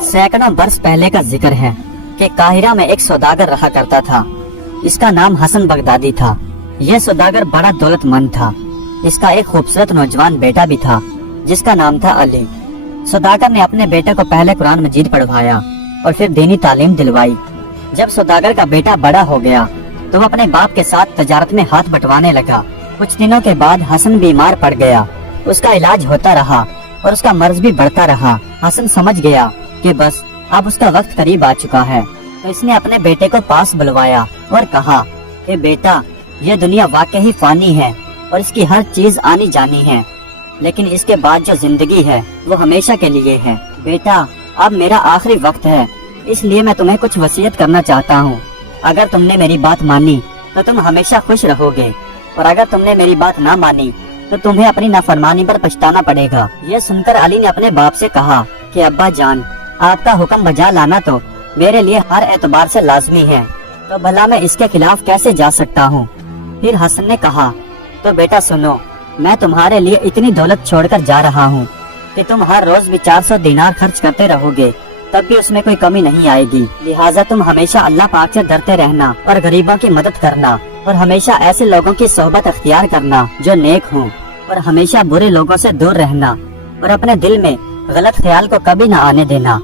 सैकड़ों वर्ष पहले का जिक्र है कि काहिरा में एक सौदागर रहा करता था। इसका नाम हसन बगदादी था। यह सौदागर बड़ा दौलतमंद था। इसका एक खूबसूरत नौजवान बेटा भी था जिसका नाम था अली। सौदागर ने अपने बेटे को पहले कुरान मजीद पढ़वाया और फिर दीनी तालीम दिलवाई। जब सौदागर का बेटा बड़ा हो गया तो वो अपने बाप के साथ तजारत में हाथ बंटवाने लगा। कुछ दिनों के बाद हसन बीमार पड़ गया। उसका इलाज होता रहा और उसका मर्ज भी बढ़ता रहा। हसन समझ गया कि बस अब उसका वक्त करीब आ चुका है, तो इसने अपने बेटे को पास बुलवाया और कहा कि बेटा, ये दुनिया वाकई ही फानी है और इसकी हर चीज आनी जानी है, लेकिन इसके बाद जो जिंदगी है वो हमेशा के लिए है। बेटा, अब मेरा आखिरी वक्त है, इसलिए मैं तुम्हें कुछ वसीयत करना चाहता हूँ। अगर तुमने मेरी बात मानी तो तुम हमेशा खुश रहोगे, और अगर तुमने मेरी बात ना मानी तो तुम्हें अपनी नाफरमानी पर पछताना पड़ेगा। यह सुनकर अली ने अपने बाप से कहा कि अब्बा जान, आपका हुक्म बजा लाना तो मेरे लिए हर एतबार से लाजमी है, तो भला मैं इसके खिलाफ कैसे जा सकता हूँ। फिर हसन ने कहा, तो बेटा सुनो, मैं तुम्हारे लिए इतनी दौलत छोड़कर जा रहा हूँ कि तुम हर रोज भी 400 दिनार खर्च करते रहोगे, तब भी उसमें कोई कमी नहीं आएगी। लिहाजा तुम हमेशा अल्लाह पाक से डरते रहना और गरीबों की मदद करना, और हमेशा ऐसे लोगों की सोहबत अख्तियार करना जो नेक हों, और हमेशा बुरे लोगों से दूर रहना, और अपने दिल में गलत ख्याल को कभी न आने देना।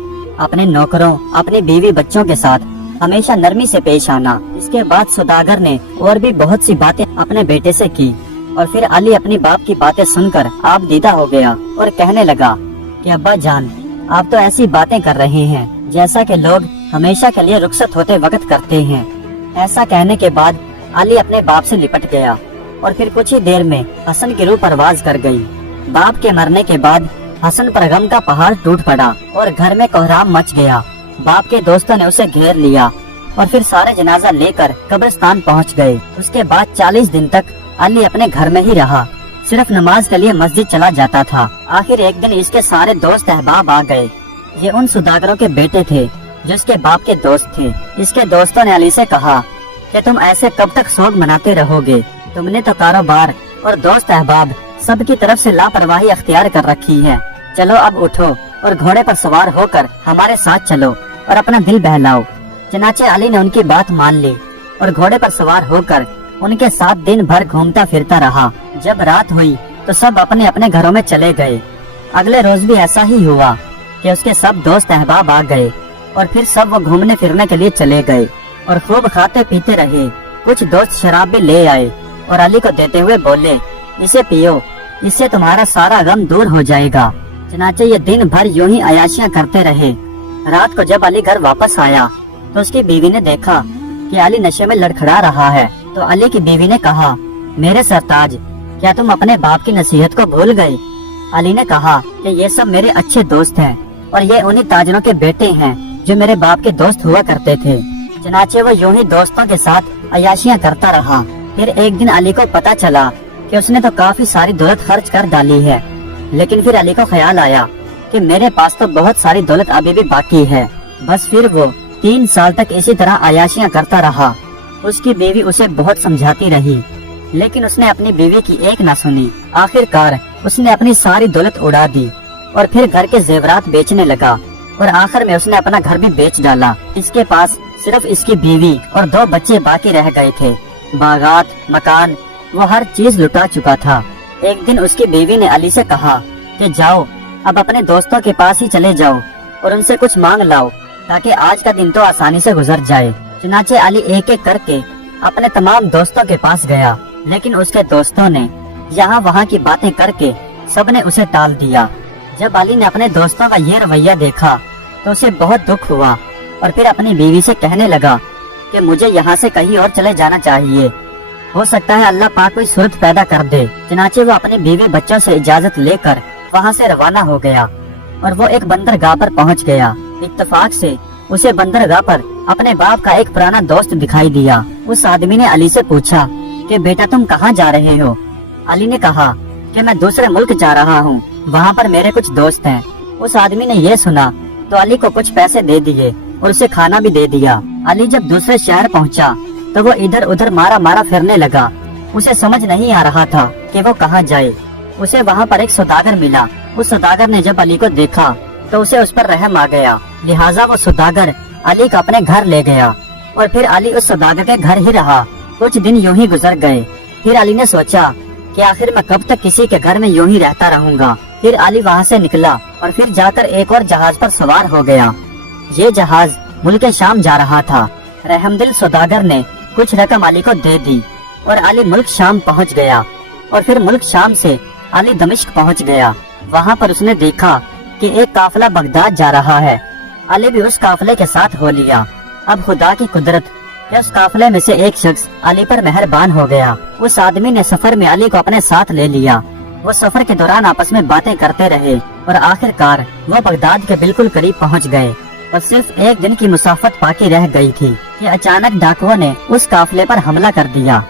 अपने नौकरों, अपनी बीवी बच्चों के साथ हमेशा नरमी से पेश आना। इसके बाद सौदागर ने और भी बहुत सी बातें अपने बेटे से की, और फिर अली अपनी बाप की बातें सुनकर आप दीदा हो गया और कहने लगा कि अब्बा जान, आप तो ऐसी बातें कर रहे हैं जैसा कि लोग हमेशा के लिए रुखसत होते वक्त करते हैं। ऐसा कहने के बाद अली अपने बाप से लिपट गया, और फिर कुछ ही देर में हसन की रूह परवाज कर गई। बाप के मरने के बाद हसन पर गम का पहाड़ टूट पड़ा और घर में कोहराम मच गया। बाप के दोस्तों ने उसे घेर लिया और फिर सारे जनाजा लेकर कब्रिस्तान पहुंच गए। उसके बाद 40 दिन तक अली अपने घर में ही रहा, सिर्फ नमाज के लिए मस्जिद चला जाता था। आखिर एक दिन इसके सारे दोस्त अहबाब आ गए। ये उन सौदागरों के बेटे थे जो इसके बाप के दोस्त थे। इसके दोस्तों ने अली से कहा कि तुम ऐसे कब तक शौक मनाते रहोगे? तुमने तो कारोबार और दोस्त अहबाब सब की तरफ से लापरवाही अख्तियार कर रखी है। चलो अब उठो और घोड़े पर सवार होकर हमारे साथ चलो और अपना दिल बहलाओ। चनाचे अली ने उनकी बात मान ली और घोड़े पर सवार होकर उनके साथ दिन भर घूमता फिरता रहा। जब रात हुई तो सब अपने अपने घरों में चले गए। अगले रोज भी ऐसा ही हुआ कि उसके सब दोस्त अहबाब आ गए और फिर सब वो घूमने फिरने के लिए चले गए और खूब खाते पीते रहे। कुछ दोस्त शराब भी ले आए और अली को देते हुए बोले, इसे पियो, इससे तुम्हारा सारा गम दूर हो जाएगा। चनाचे ये दिन भर यूं ही अयाशियां करते रहे। रात को जब अली घर वापस आया तो उसकी बीवी ने देखा कि अली नशे में लड़खड़ा रहा है। तो अली की बीवी ने कहा, मेरे सरताज, क्या तुम अपने बाप की नसीहत को भूल गए? अली ने कहा कि ये सब मेरे अच्छे दोस्त हैं और ये उन्हीं ताजरों के बेटे हैं जो मेरे बाप के दोस्त हुआ करते थे। चनाचे वो यूं ही दोस्तों के साथ अयाशियां करता रहा। फिर एक दिन अली को पता चला कि उसने तो काफी सारी दौलत खर्च कर डाली है, लेकिन फिर अली को ख्याल आया कि मेरे पास तो बहुत सारी दौलत अभी भी बाकी है। बस फिर वो 3 साल तक इसी तरह अयाशियां करता रहा। उसकी बीवी उसे बहुत समझाती रही, लेकिन उसने अपनी बीवी की एक न सुनी। आखिरकार उसने अपनी सारी दौलत उड़ा दी और फिर घर के जेवरात बेचने लगा और आखिर में उसने अपना घर भी बेच डाला। इसके पास सिर्फ इसकी बीवी और 2 बच्चे बाकी रह गए थे। बागात, मकान, वो हर चीज लुटा चुका था। एक दिन उसकी बीवी ने अली से कहा कि जाओ, अब अपने दोस्तों के पास ही चले जाओ और उनसे कुछ मांग लाओ ताकि आज का दिन तो आसानी से गुजर जाए। चुनाचे अली एक एक करके अपने तमाम दोस्तों के पास गया, लेकिन उसके दोस्तों ने यहाँ वहाँ की बातें करके सबने उसे टाल दिया। जब अली ने अपने दोस्तों का ये रवैया देखा तो उसे बहुत दुख हुआ और फिर अपनी बीवी से कहने लगा कि मुझे यहाँ से कहीं और चले जाना चाहिए, हो सकता है अल्लाह पाक कोई सूरत पैदा कर दे। चनाचे वो अपनी बीवी बच्चों से इजाजत लेकर वहाँ से रवाना हो गया और वो एक बंदरगाह पर पहुँच गया। इत्तेफाक से उसे बंदरगाह पर अपने बाप का एक पुराना दोस्त दिखाई दिया। उस आदमी ने अली से पूछा कि बेटा तुम कहाँ जा रहे हो? अली ने कहा कि मैं दूसरे मुल्क जा रहा हूँ, वहाँ पर मेरे कुछ दोस्त हैं। उस आदमी ने ये सुना तो अली को कुछ पैसे दे दिए और उसे खाना भी दे दिया। अली जब दूसरे शहर पहुँचा तो वो इधर उधर मारा मारा फिरने लगा। उसे समझ नहीं आ रहा था कि वो कहाँ जाए। उसे वहाँ पर एक सौदागर मिला। उस सौदागर ने जब अली को देखा तो उसे उस पर रहम आ गया। लिहाजा वो सौदागर अली को अपने घर ले गया और फिर अली उस सौदागर के घर ही रहा। कुछ दिन यूं ही गुजर गए। फिर अली ने सोचा कि आखिर मैं कब तक किसी के घर में यूं ही रहता रहूंगा। फिर अली वहाँ से निकला और फिर जाकर एक और जहाज पर सवार हो गया। ये जहाज मुल्क शाम जा रहा था। रहमदिल सौदागर ने कुछ रकम अली को दे दी और अली मुल्क शाम पहुँच गया और फिर मुल्क शाम से अली दमिश्क पहुँच गया। वहाँ पर उसने देखा कि एक काफिला बगदाद जा रहा है। अली भी उस काफिले के साथ हो लिया। अब खुदा की कुदरत कि उस काफिले में से एक शख्स अली पर मेहरबान हो गया। उस आदमी ने सफर में अली को अपने साथ ले लिया। वो सफर के दौरान आपस में बातें करते रहे और आखिरकार वो बगदाद के बिल्कुल करीब पहुंच गए और सिर्फ एक दिन की मुसाफत बाकी रह गई थी कि अचानक डाकुओं ने उस काफिले पर हमला कर दिया।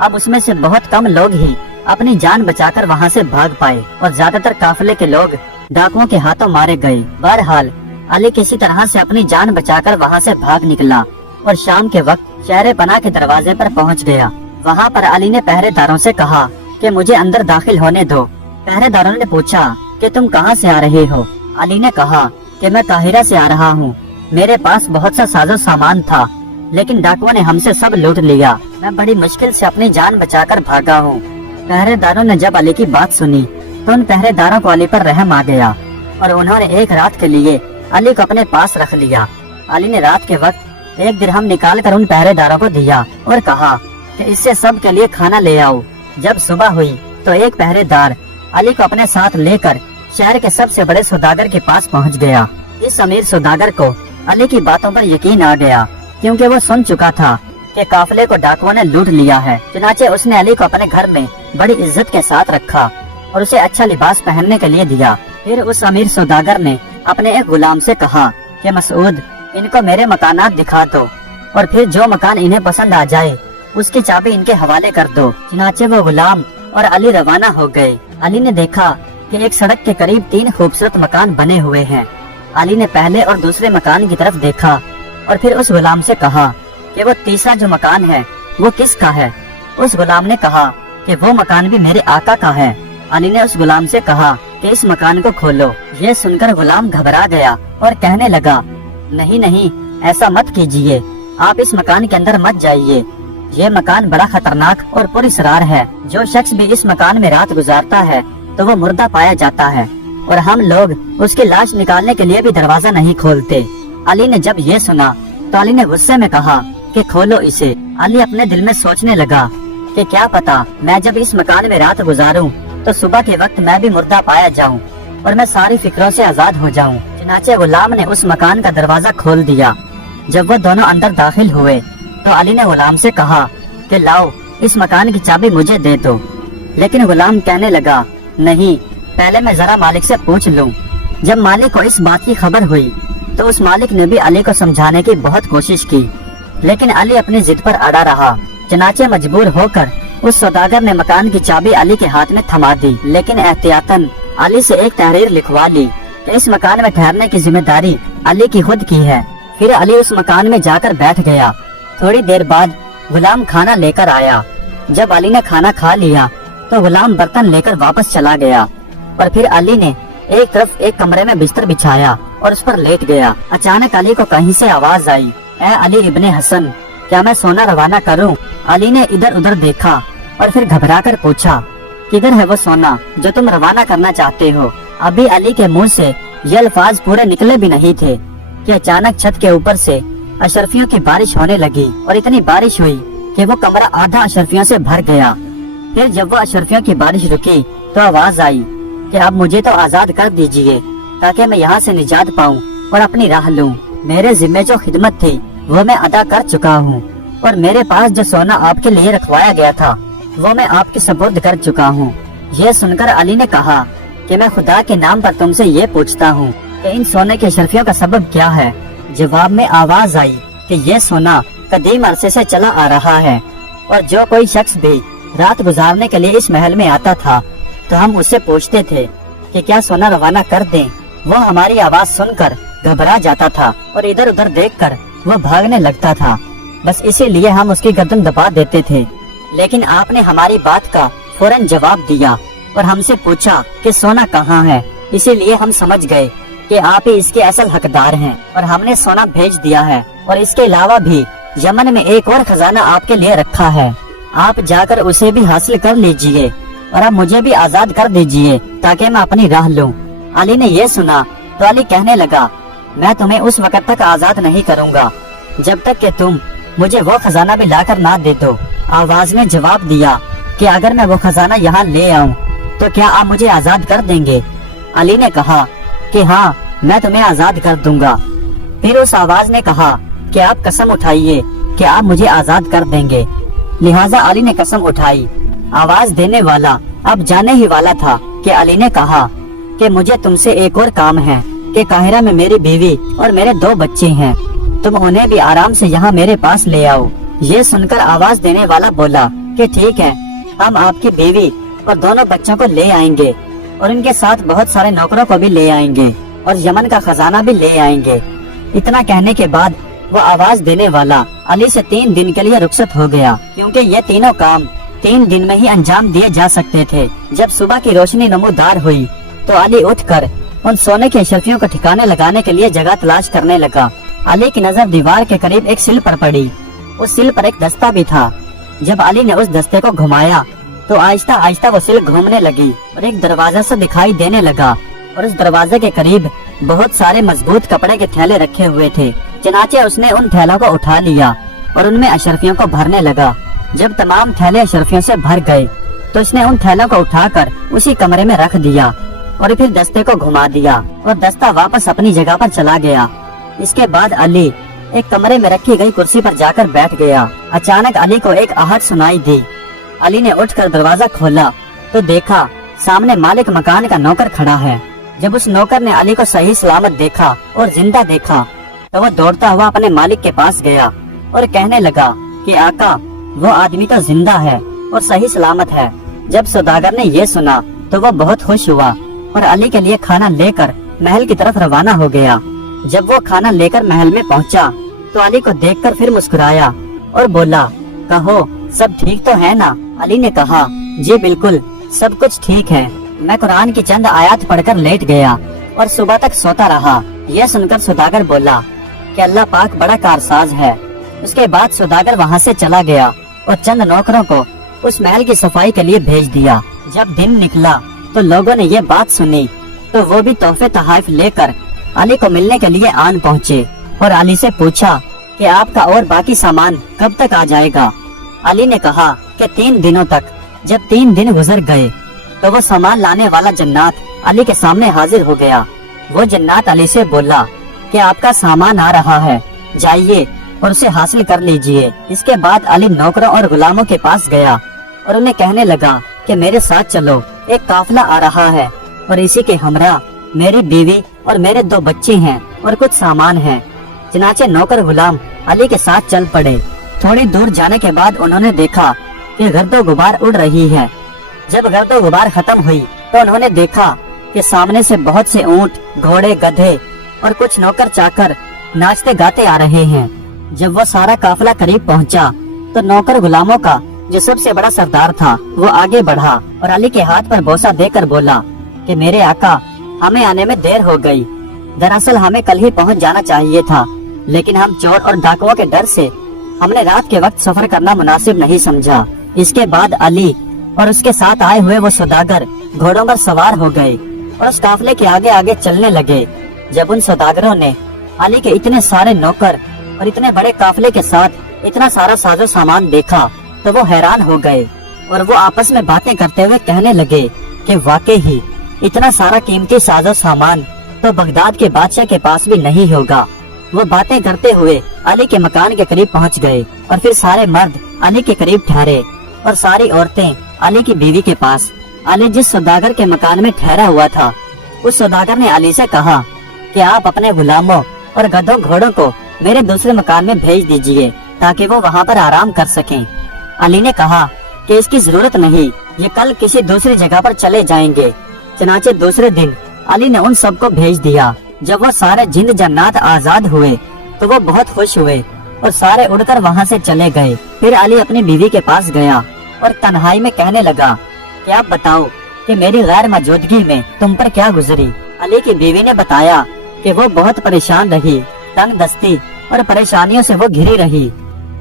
अब उसमें से बहुत कम लोग ही अपनी जान बचाकर वहाँ से भाग पाए और ज्यादातर काफिले के लोग डाकुओं के हाथों मारे गए। बहरहाल अली किसी तरह से अपनी जान बचाकर वहाँ से भाग निकला और शाम के वक्त शहर पनाह के दरवाजे पर पहुँच गया। वहाँ पर अली ने पहरेदारों से कहा कि मुझे अंदर दाखिल होने दो। पहरेदारों ने पूछा कि तुम कहाँ से आ रहे हो? अली ने कहा कि मैं काहिरा से आ रहा हूँ। मेरे पास बहुत सा साजो सामान था लेकिन डाकुओं ने हमसे सब लूट लिया। मैं बड़ी मुश्किल से अपनी जान बचाकर भागा हूँ। पहरेदारों ने जब अली की बात सुनी तो उन पहरेदारों को अली पर रहम आ गया और उन्होंने एक रात के लिए अली को अपने पास रख लिया। अली ने रात के वक्त एक दिरहम निकाल कर उन पहरेदारों को दिया और कहा कि इससे सब के लिए खाना ले आओ। जब सुबह हुई तो एक पहरेदार अली को अपने साथ लेकर शहर के सबसे बड़े सौदागर के पास पहुंच गया। इस अमीर सौदागर को अली की बातों पर यकीन आ गया क्योंकि वो सुन चुका था कि काफिले को डाकुओं ने लूट लिया है। चुनाचे उसने अली को अपने घर में बड़ी इज्जत के साथ रखा और उसे अच्छा लिबास पहनने के लिए दिया। फिर उस अमीर सौदागर ने अपने एक गुलाम से कहा कि मसूद, इनको मेरे मकानात दिखा दो और फिर जो मकान इन्हें पसंद आ जाए उसकी चाबी इनके हवाले कर दो। चुनाचे वो गुलाम और अली रवाना हो गए। अली ने देखा कि एक सड़क के करीब 3 खूबसूरत मकान बने हुए हैं। अली ने पहले और दूसरे मकान की तरफ देखा और फिर उस गुलाम से कहा कि वो तीसरा जो मकान है वो किसका है? उस गुलाम ने कहा कि वो मकान भी मेरे आका का है। अली ने उस गुलाम से कहा कि इस मकान को खोलो। ये सुनकर गुलाम घबरा गया और कहने लगा, नहीं नहीं, ऐसा मत कीजिए, आप इस मकान के अंदर मत जाइए। ये मकान बड़ा खतरनाक और पुरअसरार है। जो शख्स भी इस मकान में रात गुजारता है तो वो मुर्दा पाया जाता है और हम लोग उसकी लाश निकालने के लिए भी दरवाजा नहीं खोलते। अली ने जब ये सुना तो अली ने गुस्से में कहा कि खोलो इसे। अली अपने दिल में सोचने लगा कि क्या पता मैं जब इस मकान में रात गुजारूं तो सुबह के वक्त मैं भी मुर्दा पाया जाऊं और मैं सारी फिक्रों से आजाद हो जाऊं। चुनाचे गुलाम ने उस मकान का दरवाजा खोल दिया। जब वो दोनों अंदर दाखिल हुए तो अली ने गुलाम से कहा कि लाओ, इस मकान की चाबी मुझे दे दो। लेकिन गुलाम कहने लगा, नहीं, पहले मैं जरा मालिक से पूछ लूं। जब मालिक को इस बात की खबर हुई तो उस मालिक ने भी अली को समझाने की बहुत कोशिश की लेकिन अली अपनी जिद पर अड़ा रहा। चनाचे मजबूर होकर उस सौदागर ने मकान की चाबी अली के हाथ में थमा दी लेकिन एहतियातन अली से एक तहरीर लिखवा ली कि इस मकान में ठहरने की जिम्मेदारी अली की खुद की है। फिर अली उस मकान में जाकर बैठ गया। थोड़ी देर बाद गुलाम खाना लेकर आया। जब अली ने खाना खा लिया तो गुलाम बर्तन लेकर वापस चला गया और फिर अली ने एक तरफ एक कमरे में बिस्तर बिछाया और उस पर लेट गया। अचानक अली को कहीं से आवाज आई, ऐ अली इब्ने हसन, क्या मैं सोना रवाना करूं? अली ने इधर उधर देखा और फिर घबराकर पूछा, किधर है वो सोना जो तुम रवाना करना चाहते हो? अभी अली के मुंह से ये अल्फाज पूरे निकले भी नहीं थे कि अचानक छत के ऊपर से अशरफियों की बारिश होने लगी और इतनी बारिश हुई कि वो कमरा आधा अशरफियों से भर गया। फिर जब वो अशरफियों की बारिश रुकी तो आवाज आई कि अब मुझे तो आजाद कर दीजिए ताकि मैं यहाँ से निजात पाऊँ और अपनी राह लूँ। मेरे जिम्मे जो खिदमत थी वो मैं अदा कर चुका हूँ और मेरे पास जो सोना आपके लिए रखवाया गया था वो मैं आपके सपुर्द कर चुका हूँ। ये सुनकर अली ने कहा कि मैं खुदा के नाम पर तुमसे ये पूछता हूँ कि इन सोने के अशरफियों का सबब क्या है? जवाब में आवाज आई कि ये सोना कदीम अरसे से चला आ रहा है और जो कोई शख्स भी रात गुजारने के लिए इस महल में आता था तो हम उससे पूछते थे कि क्या सोना रवाना कर दें। वो हमारी आवाज सुनकर घबरा जाता था और इधर उधर देखकर वो भागने लगता था। बस इसीलिए हम उसकी गर्दन दबा देते थे। लेकिन आपने हमारी बात का फौरन जवाब दिया और हमसे पूछा कि सोना कहाँ है। इसीलिए हम समझ गए कि आप ही इसके असल हकदार हैं और हमने सोना भेज दिया है और इसके अलावा भी यमन में एक और खजाना आपके लिए रखा है। आप जाकर उसे भी हासिल कर लीजिए और अब मुझे भी आजाद कर दीजिए ताकि मैं अपनी राह लूं। अली ने ये सुना तो अली कहने लगा, मैं तुम्हें उस वक्त तक आजाद नहीं करूंगा जब तक कि तुम मुझे वो खजाना भी लाकर ना दे दो। आवाज ने जवाब दिया कि अगर मैं वो खजाना यहाँ ले आऊँ तो क्या आप मुझे आजाद कर देंगे? अली ने कहा कि हाँ, मैं तुम्हें आजाद कर दूंगा। फिर उस आवाज ने कहा कि आप कसम उठाइए कि आप मुझे आजाद कर देंगे। लिहाजा अली ने कसम उठाई। आवाज देने वाला अब जाने ही वाला था कि अली ने कहा कि मुझे तुमसे एक और काम है कि काहिरा में मेरी बीवी और मेरे 2 बच्चे हैं, तुम उन्हें भी आराम से यहाँ मेरे पास ले आओ। ये सुनकर आवाज देने वाला बोला कि ठीक है, हम आपकी बीवी और दोनों बच्चों को ले आएंगे और इनके साथ बहुत सारे नौकरों को भी ले आएंगे और यमन का खजाना भी ले आएंगे। इतना कहने के बाद वो आवाज देने वाला अली से 3 दिन के लिए रुखसत हो गया, क्योंकि ये तीनों काम 3 दिन में ही अंजाम दिए जा सकते थे। जब सुबह की रोशनी नमूदार हुई तो अली उठकर उन सोने की अशरफियों को ठिकाने लगाने के लिए जगह तलाश करने लगा। अली की नजर दीवार के करीब एक सिल पर पड़ी। उस सिल पर एक दस्ता भी था। जब अली ने उस दस्ते को घुमाया तो आहिस्ता आहिस्ता वो सिल घूमने लगी और एक दरवाजा सा दिखाई देने लगा और उस दरवाजे के करीब बहुत सारे मजबूत कपड़े के थैले रखे हुए थे। चनाचे उसने उन थैलों को उठा लिया और उनमें अशरफियों को भरने लगा। जब तमाम थैले अशरफियों से भर गए तो उसने उन थैलों को उठाकर उसी कमरे में रख दिया और फिर दस्ते को घुमा दिया और दस्ता वापस अपनी जगह पर चला गया। इसके बाद अली एक कमरे में रखी गई कुर्सी पर जाकर बैठ गया। अचानक अली को एक आहट सुनाई दी। अली ने उठकर दरवाजा खोला तो देखा सामने मालिक मकान का नौकर खड़ा है। जब उस नौकर ने अली को सही सलामत देखा और जिंदा देखा तो वो दौड़ता हुआ अपने मालिक के पास गया और कहने लगा कि आका, वो आदमी तो जिंदा है और सही सलामत है। जब सौदागर ने ये सुना तो वो बहुत खुश हुआ और अली के लिए खाना लेकर महल की तरफ रवाना हो गया। जब वो खाना लेकर महल में पहुंचा तो अली को देखकर फिर मुस्कुराया और बोला, कहो सब ठीक तो है ना? अली ने कहा, जी बिल्कुल, सब कुछ ठीक है। मैं कुरान की चंद आयत पढ़कर लेट गया और सुबह तक सोता रहा। यह सुनकर सौदागर बोला कि अल्लाह पाक बड़ा कारसाज है। उसके बाद सौदागर वहाँ से चला गया और चंद नौकरों को उस महल की सफाई के लिए भेज दिया। जब दिन निकला तो लोगों ने ये बात सुनी तो वो भी तोहफे तहाइफ लेकर अली को मिलने के लिए आन पहुँचे और अली से पूछा कि आपका और बाकी सामान कब तक आ जाएगा? अली ने कहा कि 3 दिनों तक। जब 3 दिन गुजर गए तो वो सामान लाने वाला जन्नात अली के सामने हाजिर हो गया। वो जन्नात अली से बोला कि आपका सामान आ रहा है, जाइए और उसे हासिल कर लीजिए। इसके बाद अली नौकरों और गुलामों के पास गया और उन्हें कहने लगा कि मेरे साथ चलो, एक काफिला आ रहा है और इसी के हमरा मेरी बीवी और मेरे 2 बच्चे हैं और कुछ सामान है। चनाचे नौकर गुलाम अली के साथ चल पड़े। थोड़ी दूर जाने के बाद उन्होंने देखा कि गर्दो गुबार उड़ रही है। जब गर्दो गुबार खत्म हुई तो उन्होंने देखा कि सामने से बहुत से ऊंट, घोड़े, गधे और कुछ नौकर चाकर नाचते गाते आ रहे हैं। जब वो सारा काफिला करीब पहुंचा तो नौकर गुलामों का जो सबसे बड़ा सरदार था वो आगे बढ़ा और अली के हाथ पर बोसा देकर बोला कि मेरे आका, हमें आने में देर हो गई। दरअसल हमें कल ही पहुंच जाना चाहिए था, लेकिन हम चोर और डाकुओं के डर से हमने रात के वक्त सफर करना मुनासिब नहीं समझा। इसके बाद अली और उसके साथ आए हुए वो सौदागर घोड़ों पर सवार हो गए और उस काफिले के आगे आगे चलने लगे। जब उन सौदागरों ने अली के इतने सारे नौकर और इतने बड़े काफिले के साथ इतना सारा साजो सामान देखा तो वो हैरान हो गए और वो आपस में बातें करते हुए कहने लगे कि वाकई ही इतना सारा कीमती साजो सामान तो बगदाद के बादशाह के पास भी नहीं होगा। वो बातें करते हुए अली के मकान के करीब पहुंच गए और फिर सारे मर्द अली के करीब ठहरे और सारी औरतें अली की बीवी के पास। अली जिस सौदागर के मकान में ठहरा हुआ था उस सौदागर ने अली से कहा कि आप अपने गुलामों और गधों घोड़ों को मेरे दूसरे मकान में भेज दीजिए ताकि वो वहाँ पर आराम कर सकें। अली ने कहा कि इसकी जरूरत नहीं, ये कल किसी दूसरी जगह पर चले जाएंगे। चनाचे दूसरे दिन अली ने उन सबको भेज दिया। जब वो सारे जिंद जन्नात आजाद हुए तो वो बहुत खुश हुए और सारे उड़कर वहाँ से चले गए। फिर अली अपनी बीवी के पास गया और तन्हाई में कहने लगा कि आप बताओ कि मेरी गैर मौजूदगी में तुम पर क्या गुजरी। अली की बीवी ने बताया कि वो बहुत परेशान रही, तंग दस्ती और परेशानियों से वो घिरी रही।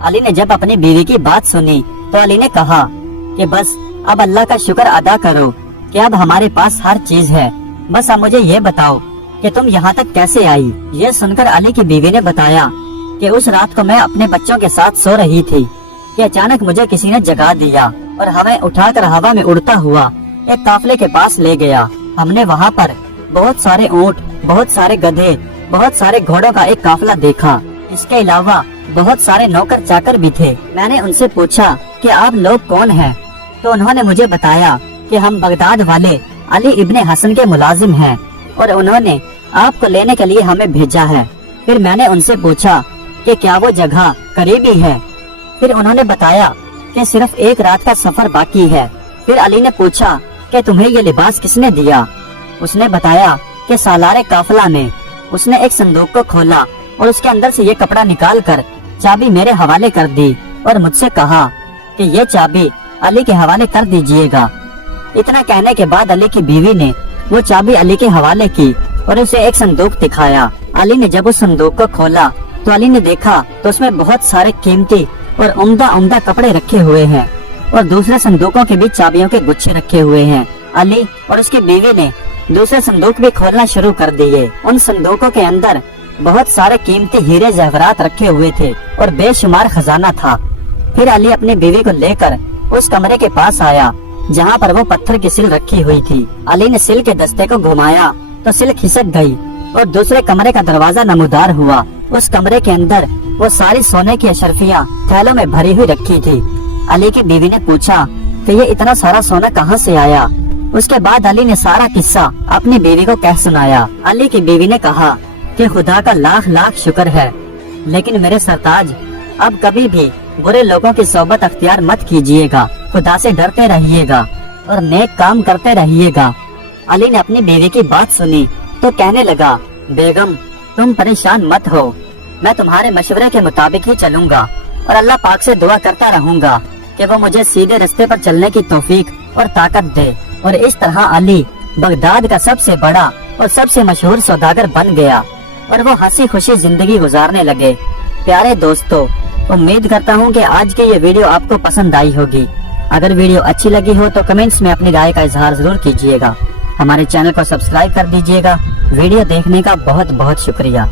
अली ने जब अपनी बीवी की बात सुनी तो अली ने कहा कि बस अब अल्लाह का शुक्र अदा करो कि अब हमारे पास हर चीज है। बस अब मुझे ये बताओ कि तुम यहाँ तक कैसे आई। ये सुनकर अली की बीवी ने बताया कि उस रात को मैं अपने बच्चों के साथ सो रही थी कि अचानक मुझे किसी ने जगा दिया और हमें उठाकर हवा में उड़ता हुआ एक काफले के पास ले गया। हमने वहाँ पर बहुत सारे ऊँट, बहुत सारे गधे, बहुत सारे घोड़ों का एक काफला देखा। इसके अलावा बहुत सारे नौकर चाकर भी थे। मैंने उनसे पूछा कि आप लोग कौन हैं? तो उन्होंने मुझे बताया कि हम बगदाद वाले अली इब्ने हसन के मुलाजिम हैं और उन्होंने आपको लेने के लिए हमें भेजा है। फिर मैंने उनसे पूछा कि क्या वो जगह करीबी है? फिर उन्होंने बताया कि सिर्फ एक रात का सफर बाकी है। फिर अली ने पूछा कि तुम्हें ये लिबास किसने दिया? उसने बताया कि सालारे काफला ने। उसने एक संदूक को खोला और उसके अंदर से ये कपड़ा निकाल कर चाबी मेरे हवाले कर दी और मुझसे कहा कि ये चाबी अली के हवाले कर दीजिएगा। इतना कहने के बाद अली की बीवी ने वो चाबी अली के हवाले की और उसे एक संदूक दिखाया। अली ने जब उस संदूक को खोला तो अली ने देखा तो उसमें बहुत सारे कीमती और उम्दा उम्दा कपड़े रखे हुए हैं और दूसरे संदूकों के भी चाबियों के गुच्छे रखे हुए हैं। अली और उसकी बीवी ने दूसरे संदूक भी खोलना शुरू कर दिए। उन संदूकों के अंदर बहुत सारे कीमती हीरे जवाहरात रखे हुए थे और बेशुमार खजाना था। फिर अली अपनी बीवी को लेकर उस कमरे के पास आया जहाँ पर वो पत्थर की सिल रखी हुई थी। अली ने सिल के दस्ते को घुमाया तो सिल खिसक गई और दूसरे कमरे का दरवाजा नमूदार हुआ। उस कमरे के अंदर वो सारी सोने की अशरफियाँ थैलों में भरी हुई रखी थी। अली की बीवी ने पूछा कि ये इतना सारा सोना कहाँ से आया? उसके बाद अली ने सारा किस्सा अपनी बीवी को कह सुनाया। अली की बीवी ने कहा कि खुदा का लाख लाख शुक्र है, लेकिन मेरे सरताज अब कभी भी बुरे लोगों की सोबत अख्तियार मत कीजिएगा। खुदा से डरते रहिएगा और नेक काम करते रहिएगा। अली ने अपनी बीवी की बात सुनी तो कहने लगा, बेगम तुम परेशान मत हो, मैं तुम्हारे मशवरे के मुताबिक ही चलूंगा और अल्लाह पाक से दुआ करता रहूंगा कि वो मुझे सीधे रास्ते पर चलने की तौफीक और ताकत दे। और इस तरह अली बगदाद का सबसे बड़ा और सबसे मशहूर सौदागर बन गया और वो हंसी खुशी जिंदगी गुजारने लगे। प्यारे दोस्तों, उम्मीद करता हूँ कि आज की ये वीडियो आपको पसंद आई होगी। अगर वीडियो अच्छी लगी हो तो कमेंट्स में अपनी राय का इजहार जरूर कीजिएगा। हमारे चैनल को सब्सक्राइब कर दीजिएगा। वीडियो देखने का बहुत बहुत शुक्रिया।